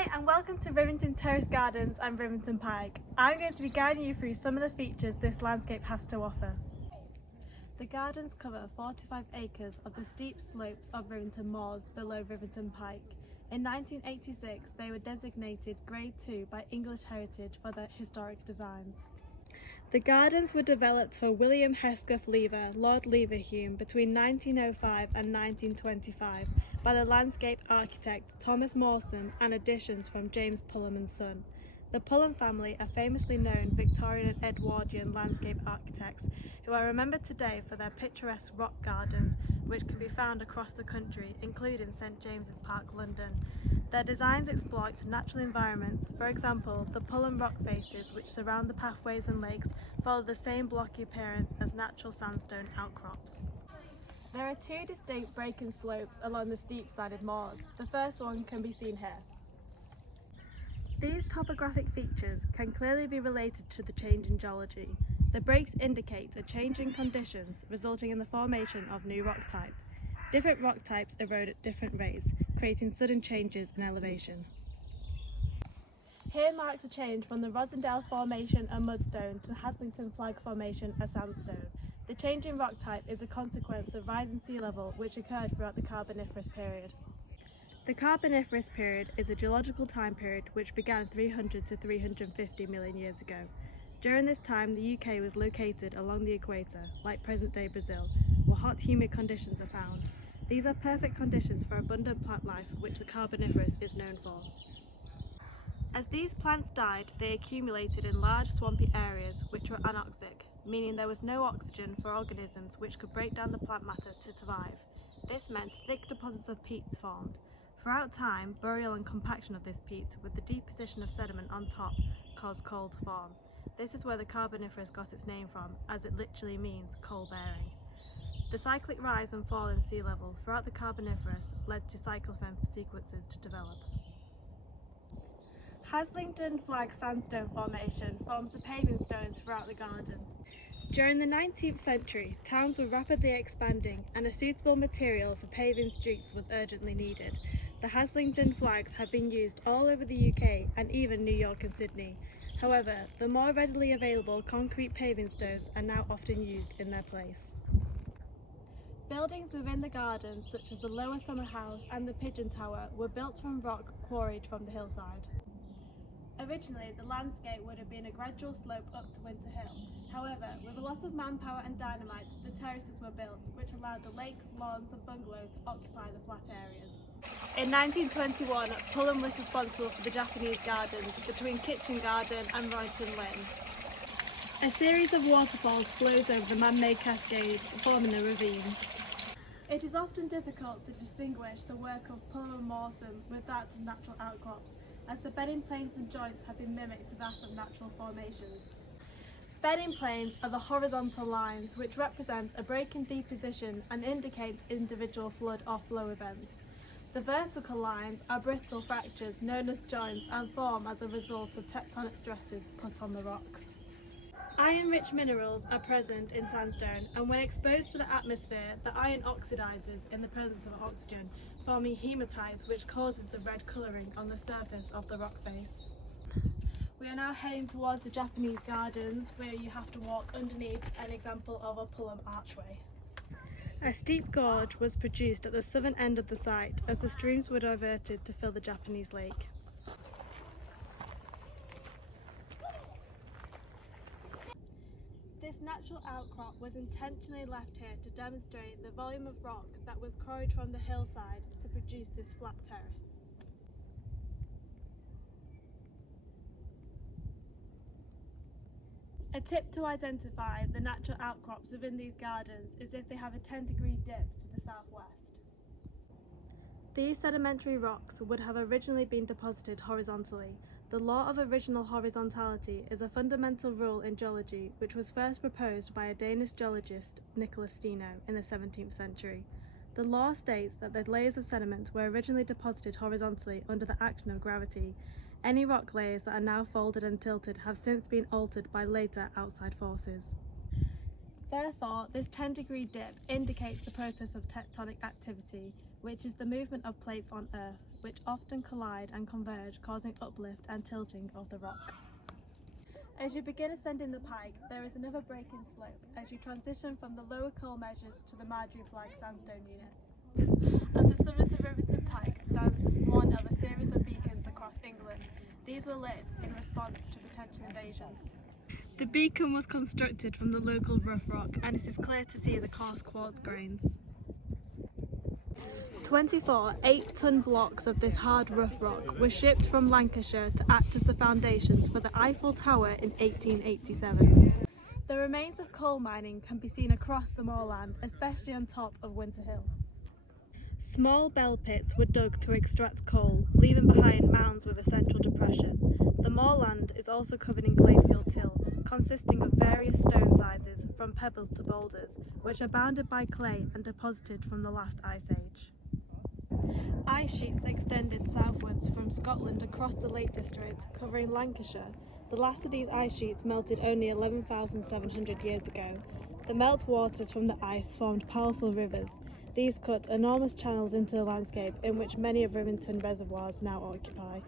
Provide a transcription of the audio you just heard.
Hi and welcome to Rivington Terraced Gardens and Rivington Pike. I'm going to be guiding you through some of the features this landscape has to offer. The gardens cover 45 acres of the steep slopes of Rivington Moors below Rivington Pike. In 1986 they were designated Grade 2 by English Heritage for their historic designs. The gardens were developed for William Hesketh Lever, Lord Leverhulme, between 1905 and 1925 by the landscape architect Thomas Mawson and additions from James Pulham and Son. The Pulham family are famously known Victorian and Edwardian landscape architects who are remembered today for their picturesque rock gardens which can be found across the country, including St James's Park, London. Their designs exploit natural environments. For example, the Pulham rock faces which surround the pathways and lakes follow the same blocky appearance as natural sandstone outcrops. There are two distinct breaking slopes along the steep-sided moors. The first one can be seen here. These topographic features can clearly be related to the change in geology. The breaks indicate a change in conditions resulting in the formation of new rock type. Different rock types erode at different rates, creating sudden changes in elevation. Here marks a change from the Rosendale Formation, a mudstone, to Haslington Flag Formation, a sandstone. The change in rock type is a consequence of rising sea level which occurred throughout the Carboniferous period. The Carboniferous period is a geological time period which began 300 to 350 million years ago. During this time, the UK was located along the equator, like present-day Brazil, where hot, humid conditions are found. These are perfect conditions for abundant plant life, which the Carboniferous is known for. As these plants died, they accumulated in large swampy areas which were anoxic, meaning there was no oxygen for organisms which could break down the plant matter to survive. This meant thick deposits of peat formed. Throughout time, burial and compaction of this peat with the deposition of sediment on top caused coal to form. This is where the Carboniferous got its name from, as it literally means coal-bearing. The cyclic rise and fall in sea level throughout the Carboniferous led to cyclothem sequences to develop. Haslington Flag Sandstone Formation forms the paving stones throughout the garden. During the 19th century, towns were rapidly expanding and a suitable material for paving streets was urgently needed. The Haslington flags have been used all over the UK and even New York and Sydney. However, the more readily available concrete paving stones are now often used in their place. Buildings within the gardens, such as the Lower Summer House and the Pigeon Tower, were built from rock quarried from the hillside. Originally, the landscape would have been a gradual slope up to Winter Hill. However, with a lot of manpower and dynamite, the terraces were built, which allowed the lakes, lawns and bungalows to occupy the flat areas. In 1921, Pulham was responsible for the Japanese gardens between Kitchen Garden and Royton Lynn. A series of waterfalls flows over the man-made cascades, forming the ravine. It is often difficult to distinguish the work of Pulham and Mawson with that of natural outcrops, as the bedding planes and joints have been mimicked to that of natural formations. Bedding planes are the horizontal lines which represent a break in deposition and indicate individual flood or flow events. The vertical lines are brittle fractures known as joints and form as a result of tectonic stresses put on the rocks. Iron-rich minerals are present in sandstone, and when exposed to the atmosphere, the iron oxidizes in the presence of oxygen, forming hematites which causes the red colouring on the surface of the rock face. We are now heading towards the Japanese gardens, where you have to walk underneath an example of a Pulham archway. A steep gorge was produced at the southern end of the site as the streams were diverted to fill the Japanese lake. This natural outcrop was intentionally left here to demonstrate the volume of rock that was quarried from the hillside to produce this flat terrace. A tip to identify the natural outcrops within these gardens is if they have a 10-degree dip to the southwest. These sedimentary rocks would have originally been deposited horizontally. The law of original horizontality is a fundamental rule in geology which was first proposed by a Danish geologist, Nicholas Steno, in the 17th century. The law states that the layers of sediment were originally deposited horizontally under the action of gravity. Any rock layers that are now folded and tilted have since been altered by later outside forces. Therefore, this 10-degree dip indicates the process of tectonic activity, which is the movement of plates on Earth. which often collide and converge, causing uplift and tilting of the rock. As you begin ascending the pike, there is another break-in slope as you transition from the lower coal measures to the Marjorie Flag sandstone units. At the summit of Rivington Pike stands one of a series of beacons across England. These were lit in response to potential invasions. The beacon was constructed from the local rough rock, and it is clear to see the coarse quartz grains. 24 8-ton blocks of this hard rough rock were shipped from Lancashire to act as the foundations for the Eiffel Tower in 1887. The remains of coal mining can be seen across the moorland, especially on top of Winter Hill. Small bell pits were dug to extract coal, leaving behind mounds with a central depression. The moorland is also covered in glacial till, consisting of various stone sizes, from pebbles to boulders, which are bounded by clay and deposited from the last ice age. Ice sheets extended southwards from Scotland across the Lake District, covering Lancashire. The last of these ice sheets melted only 11,700 years ago. The meltwaters from the ice formed powerful rivers. These cut enormous channels into the landscape in which many of Rivington reservoirs now occupy.